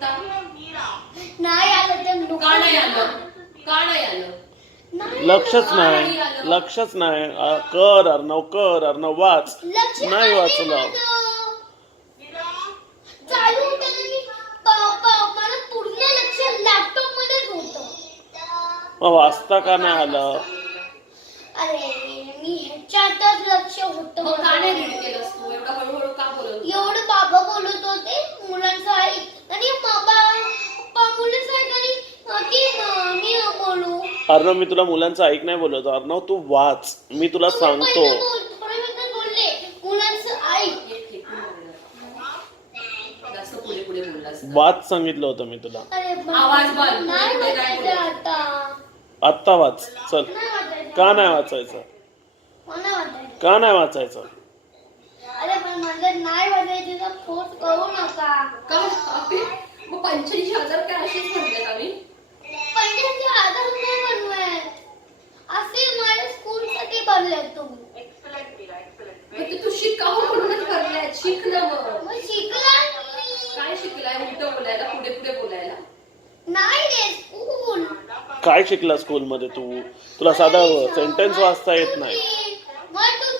नाही आलं ते का नाही आलं? का नाही आलं? लक्षच नाही कर अर्णव वाच नाही वाचलं. चालू होतं ना मी मला पूर्ण लक्ष लॅपटॉप मध्येच होतं. मग वाचता का नाही आलं? अरे मी ह्याच्यातच लक्ष होतं. मग का नाही रीड केलंस तू? एवढं हळूहळू का बोलत? एवढं बाबा बोलत होते मुलांचं ऐक आणि पप्पा मुलांचं ऐक आणि मी बोलू. अर्णव मी तुला मुलांचं ऐक नाही बोलतो. अर्णव तू वाच, मी तुला सांगतो. बोलले मुलांचं ऐक. जास्त पुढे पुढे बोललास. वाच सांगितलं होतं मी तुला. आवाज बंद. नाही वाचायचं आता. आत्ता वाच चल. नाही वाचायचं. का नाही वाचायचं? मला वाचायचं. का नाही वाचायचं? अरे पण मला नाही वाचायचं तर फोर्स करू नका. का? मग 85,000 काय अशीच भरलेत आम्ही? 85,000 नाही बनवायचे. असे माझ्या स्कूलसाठी भरले तुम्ही. मग ते तू शिकावं म्हणूनच भरले. शिक ना मग. मग शिकला काय शिकलाय? उलटं बोलायला, पुढे पुढे बोलायला. नाही रे स्कूल. काय शिकला स्कूलमध्ये तू? तुला साधा सेंटेन्स वाचता येत नाही. मग तू